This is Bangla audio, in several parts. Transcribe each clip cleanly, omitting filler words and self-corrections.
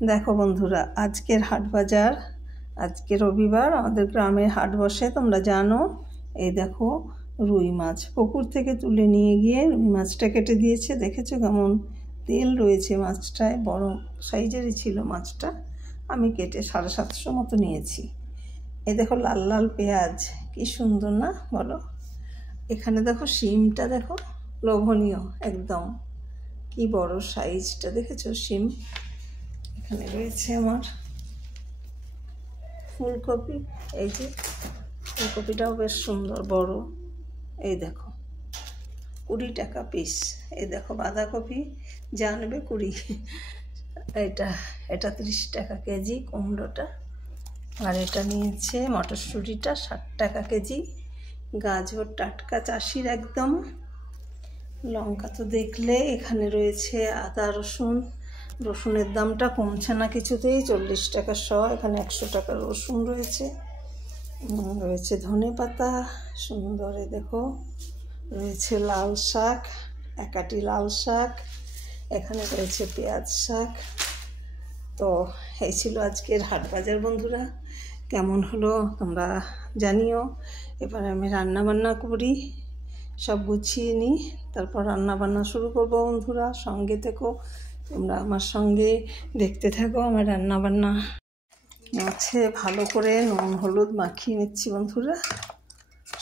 দেখো বন্ধুরা, আজকের হাট বাজার। আজকে রবিবার, আমাদের গ্রামে হাট বসে, তোমরা জানো। এই দেখো, রুই মাছ পুকুর থেকে তুলে নিয়ে গিয়ে রুই মাছটা কেটে দিয়েছে। দেখেছো কেমন তেল রয়েছে মাছটায়? বড় সাইজেরই ছিল মাছটা। আমি কেটে 750 মতো নিয়েছি। এই দেখো লাল লাল পেঁয়াজ, কি সুন্দর না বলো? এখানে দেখো শিমটা, দেখো লোভনীয় একদম, কি বড় সাইজটা, দেখেছো শিম? এখানে রয়েছে আমার ফুলকপি। এই যে ফুলকপিটাও বেশ সুন্দর বড়। এই দেখো 20 টাকা পিস। এই দেখো বাঁধাকপি, জানবে 20। এটা এটা 30 টাকা কেজি কুমড়োটা। আর এটা নিয়েছে মটরশুঁটিটা 60 টাকা কেজি। গাজর টাটকা চাষির একদম। লঙ্কা তো দেখলে, এখানে রয়েছে আদা রসুন। রসুনের দামটা কমছে না কিছুতেই, 40 টাকা শ। এখানে 100 টাকার রসুন রয়েছে। রয়েছে ধনে পাতা সুন্দর। দেখো রয়েছে লাল শাক, একাটি লাল শাক। এখানে রয়েছে পেঁয়াজ শাক। তো এই ছিল আজকের হাট বাজার বন্ধুরা। কেমন হলো তোমরা জানিও। এবারে আমি রান্না বান্না করি, সব গুছিয়ে নিই, তারপর রান্না বান্না শুরু করবো বন্ধুরা। সঙ্গে থেকো তোমরা আমার সঙ্গে, দেখতে থাকো আমার রান্না বান্না। মাছে ভালো করে নুন হলুদ মাখিয়ে নিচ্ছি বন্ধুরা,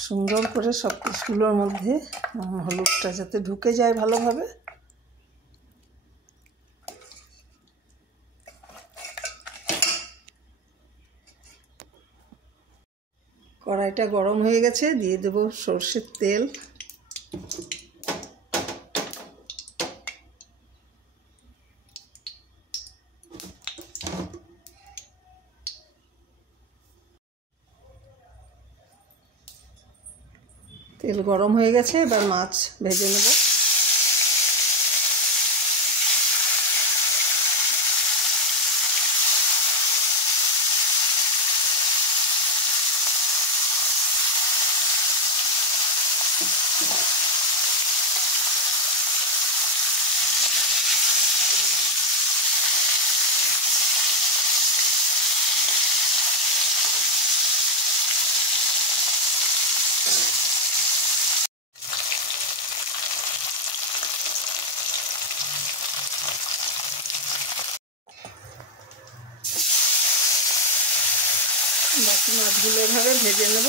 সুন্দর করে সব কিছুগুলোর মধ্যে নুন হলুদটা যাতে ঢুকে যায় ভালোভাবে। কড়াইটা গরম হয়ে গেছে, দিয়ে দেবো সর্ষের তেল। তেল গরম হয়ে গেছে, এবার মাছ ভেজে নেব। বাকি মাছগুলো এভাবে ভেজে নেব।